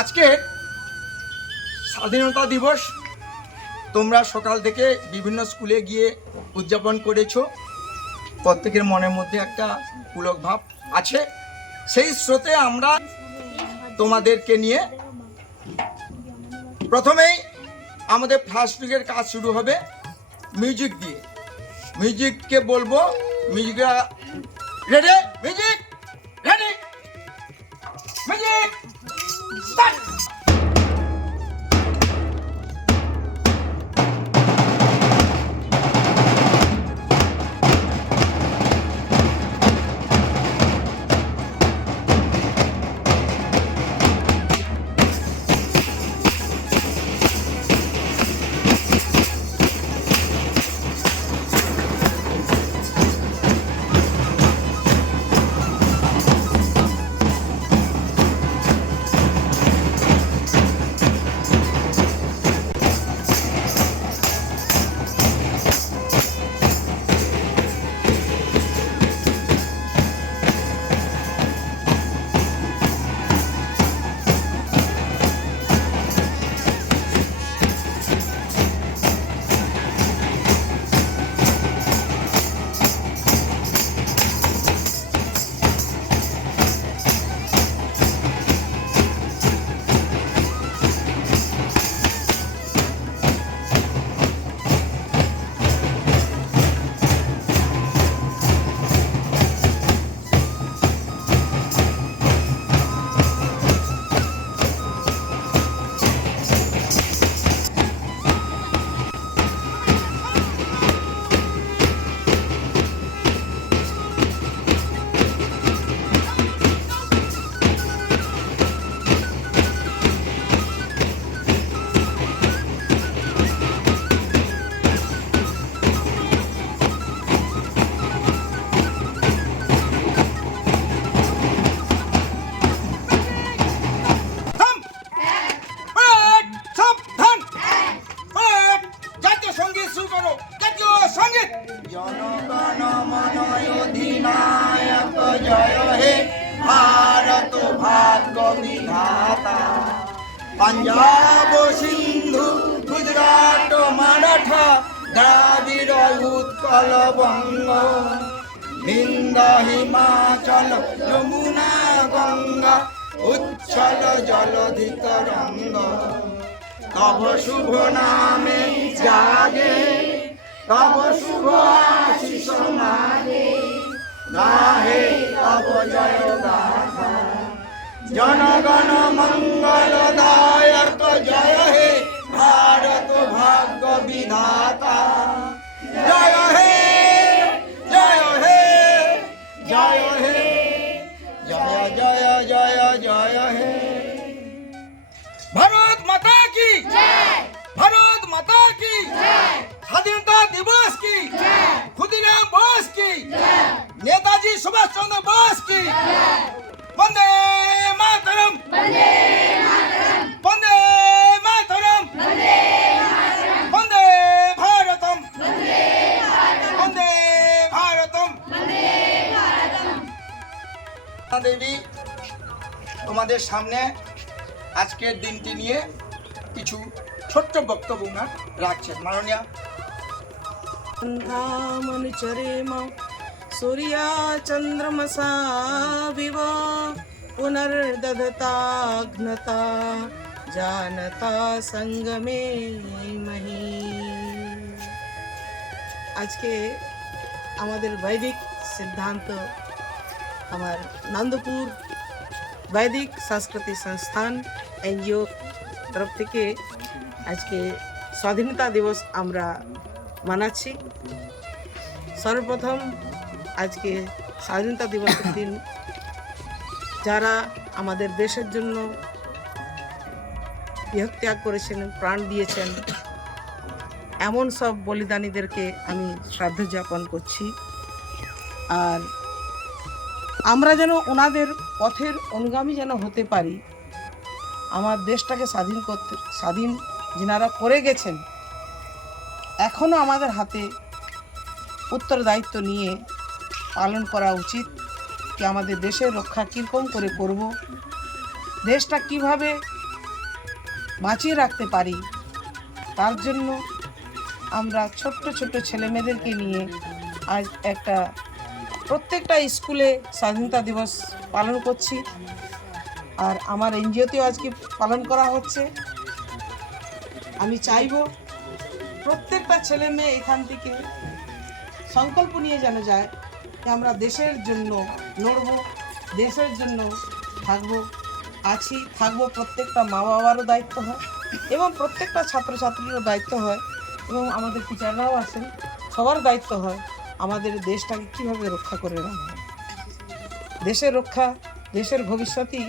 আজকে স্বাধীনতা দিবস তোমরা সকাল থেকে বিভিন্ন স্কুলে গিয়ে উদযাপন করেছো। প্রত্যেকের মনের মধ্যে একটা পুলক ভাব আছে। সেই স্রোতে আমরা তোমাদেরকে নিয়ে প্রথমেই আমাদের ফার্স্ট উইকের কাজ শুরু হবে মিউজিক দিয়ে। মিউজিককে বলবো, music ready, music ready, music start. জনগণ মন অধিনায়ক জয় হে ভারত ভাগ্য বিধাতা। পাঞ্জাব সিন্ধু গুজরাট মারাঠা দ্রাবিড় উৎকল বঙ্গ বিন্দ হিমাচল যমুনা গঙ্গা উচ্ছল জলধি তরঙ্গ। তব শুভ নামে জাগে, তব শুভ আশিস মাগে, গাহে তব জয় গাথা। জনগণ মঙ্গল দায়ক জয় হে ভারত ভাগ্য বিধাতা। জয় হে জয় হে জয় হে জয় জয় জয় জয় হে। ভারত মাতা কি জয়, ভারত মাতা কি জয়, স্বাধীনতা দিবস की खुदीराम बोस की, नेताजी सुभाष चंद्र बोस की, वंदे मातरम, वंदे मातरम, वंदे मातरम, वंदे भारतम, वंदे भारतम। দেবী তোমাদের সামনে আজকের দিনটি নিয়ে কিছু ছোট্ট বক্তব্য রাখছেন। মাননীয় मनुचरेम सूर्या चंद्रमसा विव पुनर्दधताघ्नता जानता संगमे मही। আজকে আমাদের বৈদিক সিদ্ধান্ত আমার নন্দপুর বৈদিক সংস্কৃতি সংস্থান এনজিও তরফ থেকে আজকে স্বাধীনতা দিবস আমরা মানাচ্ছি। সর্বপ্রথম আজকে স্বাধীনতা দিবসের দিন যারা আমাদের দেশের জন্য দেহত্যাগ করেছেন, প্রাণ দিয়েছেন, এমন সব বলিদানীদেরকে আমি শ্রদ্ধা জ্ঞাপন করছি। আর আমরা যেন ওনাদের পথের অনুগামী যেন হতে পারি, আমার দেশটাকে স্বাধীন যিনারা করে গেছেন, এখনও আমাদের হাতে উত্তরদায়িত্ব নিয়ে পালন করা উচিত। কি আমাদের দেশের রক্ষা কীরকম করে করব, দেশটা কিভাবে বাঁচিয়ে রাখতে পারি, তার জন্য আমরা ছোট্ট ছোট্ট ছেলেমেয়েদেরকে নিয়ে আজ প্রত্যেকটা স্কুলে স্বাধীনতা দিবস পালন করছি। আর আমার এনজিওতেও আজকে পালন করা হচ্ছে। আমি চাইব প্রত্যেকটা ছেলে মেয়ে এখান থেকে সংকল্প নিয়ে যেন যায় যে আমরা দেশের জন্য লড়ব, দেশের জন্য থাকবো। প্রত্যেকটা মা বাবারও দায়িত্ব হয় এবং প্রত্যেকটা ছাত্রছাত্রীরও দায়িত্ব হয় এবং আমাদের টিচাররাও আছেন, সবার দায়িত্ব হয় আমাদের দেশটাকে কীভাবে রক্ষা করে রাখা হয়। দেশের রক্ষা, দেশের ভবিষ্যতই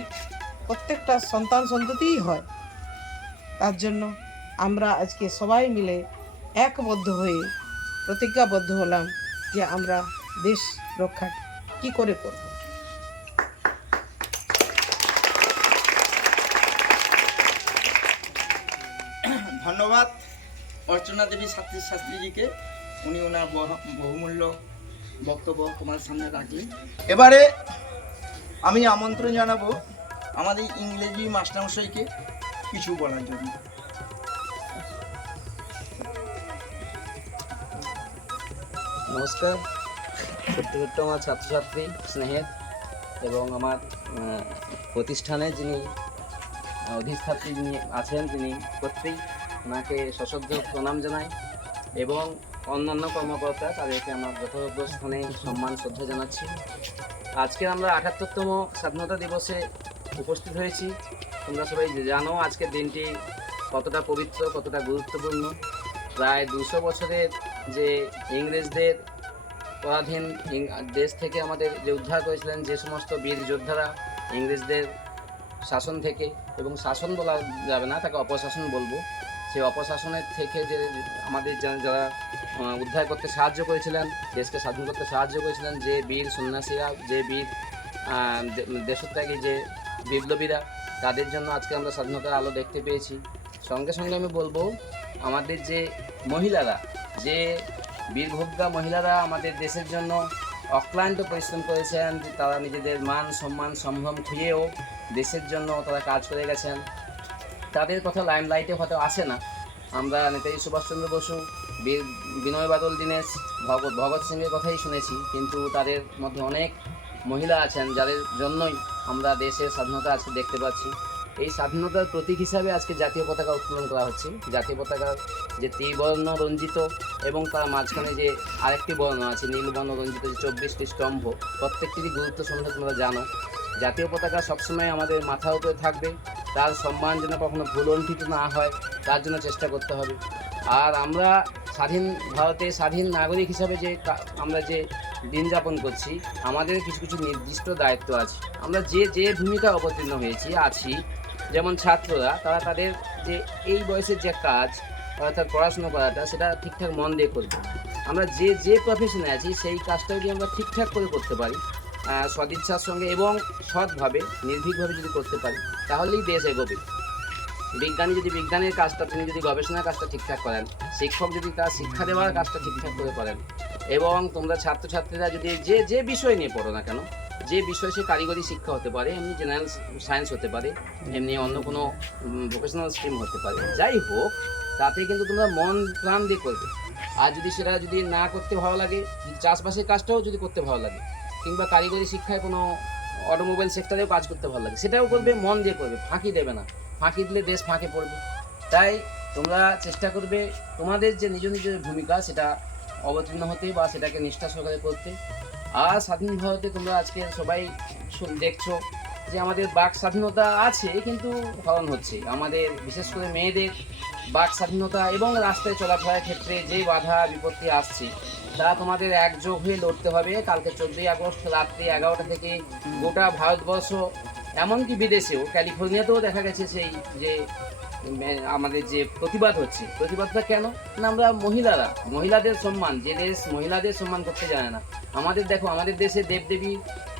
প্রত্যেকটা সন্তান সন্ততিই হয়। তার জন্য আমরা আজকে সবাই মিলে একবদ্ধ হয়ে প্রতিজ্ঞাবদ্ধ হলাম যে আমরা দেশ রক্ষা কি করে করব। ধন্যবাদ অর্চনা দেবী শাস্ত্রীজিকে, উনি ওনার বহুমূল্য বক্তব্য তোমার সামনে রাখলেন। এবারে আমি আমন্ত্রণ জানাবো আমাদের ইংরেজি মাস্টারমশাইকে কিছু বলার জন্য। নমস্কার। ছোট্ট ছোট্ট আমার ছাত্রছাত্রী স্নেহের এবং আমার প্রতিষ্ঠানে যিনি অধিষ্ঠাত্রী যিনি আছেন তিনি প্রত্যেক ওনাকে সশ্রদ্ধ প্রণাম জানাই এবং অন্যান্য কর্মকর্তা তাদেরকে আমার যথাযোগ্য স্থানে সম্মান শ্রদ্ধা জানাচ্ছি। আজকে আমরা ৭৮তম স্বাধীনতা দিবসে উপস্থিত হয়েছি। তোমরা সবাই জানো আজকের দিনটি কতটা পবিত্র, কতটা গুরুত্বপূর্ণ। প্রায় ২০০ বছরের যে ইংরেজদের পরাধীন দেশ থেকে আমাদের যে উদ্ধার করেছিলেন যে সমস্ত বীর যোদ্ধারা ইংরেজদের শাসন থেকে, এবং শাসন বলা যাবে না, তাকে অপশাসন বলবো, সেই অপশাসনের থেকে যে আমাদের যারা উদ্ধার করতে সাহায্য করেছিলেন, দেশকে স্বাধীন করতে সাহায্য করেছিলেন, যে বীর সন্ন্যাসীরা, যে বীর দেশত্যাগী, যে বিপ্লবীরা, তাদের জন্য আজকে আমরা স্বাধীনতার আলো দেখতে পেয়েছি। সঙ্গে সঙ্গে আমি বলবো আমাদের যে মহিলারা, যে বীরভোগ্যা মহিলারা আমাদের দেশের জন্য অক্লান্ত পরিশ্রম করেছেন, তারা নিজেদের মান সম্মান সম্ভ্রম খুঁয়েও দেশের জন্য তারা কাজ করে গেছেন, তাদের কথা লাইমলাইটে হয়তো আসে না। আমরা নেতাজি সুভাষচন্দ্র বসু, বীর বিনয় বাদল দীনেশ, ভগৎ সিংয়ের কথাই শুনেছি, কিন্তু তাদের মধ্যে অনেক মহিলা আছেন যাদের জন্যই আমরা দেশের স্বাধীনতা আজকে দেখতে পাচ্ছি। এই স্বাধীনতার প্রতীক হিসাবে আজকে জাতীয় পতাকা উত্তোলন করা হচ্ছে। জাতীয় পতাকার যে ত্রিবর্ণ রঞ্জিত এবং তার মাঝখানে যে আরেকটি বর্ণ আছে নীলবর্ণ রঞ্জিত, যে 24টি স্তম্ভ, প্রত্যেকটিরই গুরুত্ব সম্বন্ধে তোমরা জানো। জাতীয় পতাকা সবসময় আমাদের মাথার উপরে থাকবে, তার সম্মান যেন কখনো ভুলণ্ঠিত না হয় তার জন্য চেষ্টা করতে হবে। আর আমরা স্বাধীন ভারতে স্বাধীন নাগরিক হিসাবে যে আমরা যে দিন যাপন করছি, আমাদের কিছু কিছু নির্দিষ্ট দায়িত্ব আছে। আমরা যে ভূমিকা অবতীর্ণ আছি, যেমন ছাত্ররা, তারা তাদের যে এই বয়সের যে কাজ অর্থাৎ পড়াশুনো করাটা, সেটা ঠিকঠাক মন দিয়ে করবে। আমরা যে প্রফেশনে আছি সেই কাজটা যদি আমরা ঠিকঠাক করে করতে পারি, সদিচ্ছার সঙ্গে এবং সৎভাবে নির্ভীকভাবে যদি করতে পারি, তাহলেই দেশ এগোবে। বিজ্ঞানী যদি বিজ্ঞানের কাজটা, তিনি যদি গবেষণার কাজটা ঠিকঠাক করেন, শিক্ষক যদি তার শিক্ষা দেওয়ার কাজটা ঠিকঠাক করে করেন, এবং তোমরা ছাত্রছাত্রীরা যদি যে বিষয় নিয়ে পড়ো না কেন, যে বিষয় সে কারিগরি শিক্ষা হতে পারে, এমনি জেনারেল সায়েন্স হতে পারে, এমনি অন্য কোনো ভোকেশনাল স্ট্রিম হতে পারে, যাই হোক, তাতে কিন্তু তোমরা মন প্রাণ দিয়ে করবে। আর সেটা যদি না করতে ভালো লাগে, চাষবাসের কাজটাও যদি করতে ভালো লাগে, কিংবা কারিগরি শিক্ষায় কোনো অটোমোবাইল সেক্টরেও কাজ করতে ভালো লাগে, সেটাও করবে, মন দিয়ে করবে, ফাঁকি দেবে না। ফাঁকি দিলে দেশ ফাঁকে পড়বে। তাই তোমরা চেষ্টা করবে তোমাদের যে নিজ নিজের ভূমিকা সেটা অবতীর্ণ হতে বা সেটাকে নিষ্ঠা সহকারে করতে। আর স্বাধীন ভারতে তোমরা আজকে সবাই দেখছো যে আমাদের বাক স্বাধীনতা আছে, কিন্তু হরণ হচ্ছে। আমাদের বিশেষ করে মেয়েদের বাক স্বাধীনতা এবং রাস্তায় চলাফেরার ক্ষেত্রে যে বাধা বিপত্তি আসছে, তা তোমাদের একযোগ হয়ে লড়তে হবে। কালকে 14ই আগস্ট রাত্রি 11টা থেকে গোটা ভারতবর্ষ, এমনকি বিদেশেও, ক্যালিফোর্নিয়াতেও দেখা গেছে সেই যে আমাদের যে প্রতিবাদ হচ্ছে। প্রতিবাদটা কেন না, আমরা মহিলাদের সম্মান, যে দেশ মহিলাদের সম্মান করতে জানে না। দেখো আমাদের দেশে দেবদেবী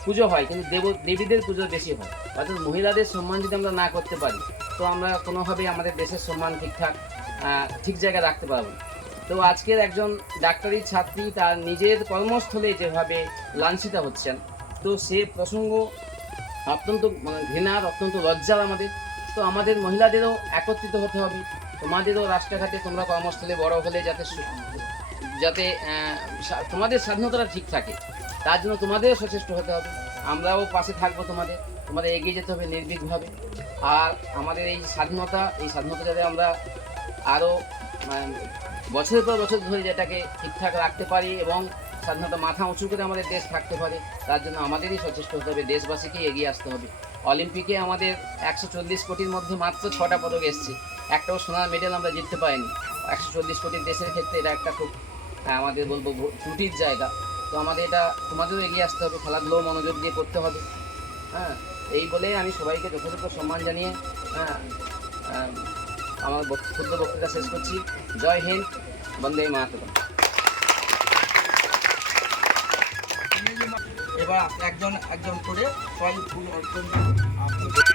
পুজো হয়, কিন্তু দেবীদের পুজো বেশি হয়। অর্থাৎ মহিলাদের সম্মান যদি আমরা না করতে পারি, তো আমরা কোনোভাবেই আমাদের দেশের সম্মান ঠিক জায়গায় রাখতে পারবো না। তো আজকের একজন ডাক্তারি ছাত্রী তার নিজের কর্মস্থলে যেভাবে লাঞ্ছিত হচ্ছেন, তো সে প্রসঙ্গ অত্যন্ত ঘৃণার, অত্যন্ত লজ্জার আমাদের। তো আমাদের মহিলাদেরও একত্রিত হতে হবে। তোমাদেরও রাস্তাঘাটে তোমরা কর্মস্থলে বড় হলে যাতে তোমাদের স্বাধীনতাটা ঠিক থাকে, তার জন্য তোমাদেরও সচেষ্ট হতে হবে। আমরাও পাশে থাকবো, তোমাদের এগিয়ে যেতে হবে নির্ভীকভাবে। আর আমাদের এই স্বাধীনতা যাতে আমরা আরও বছরের পর বছর ধরে যেটাকে ঠিকঠাক রাখতে পারি এবং স্বাধীনতা মাথা উঁচু করে আমাদের দেশ থাকতে পারে, তার জন্য আমাদেরই সচেষ্ট হতে হবে, দেশবাসীকে এগিয়ে আসতে হবে। অলিম্পিকে আমাদের 140 কোটির মধ্যে মাত্র 6টা পদক এসছে, একটাও সোনার মেডেল আমরা জিততে পারিনি। 140 কোটির দেশের ক্ষেত্রে এটা একটা খুব আমাদের বলবো ত্রুটির জায়গা। তো আমাদের এটা তোমাদেরও এগিয়ে আসতে হবে, খেলাধুলো মনোযোগ দিয়ে করতে হবে। হ্যাঁ, এই বলে আমি সবাইকে যথাযথ সম্মান জানিয়ে আমার ক্ষুদ্র বক্তৃতা শেষ করছি। জয় হিন্দ, বন্দে মাতরম। এবার একজন একজন করে সবাই ফুল অর্পণ করুন।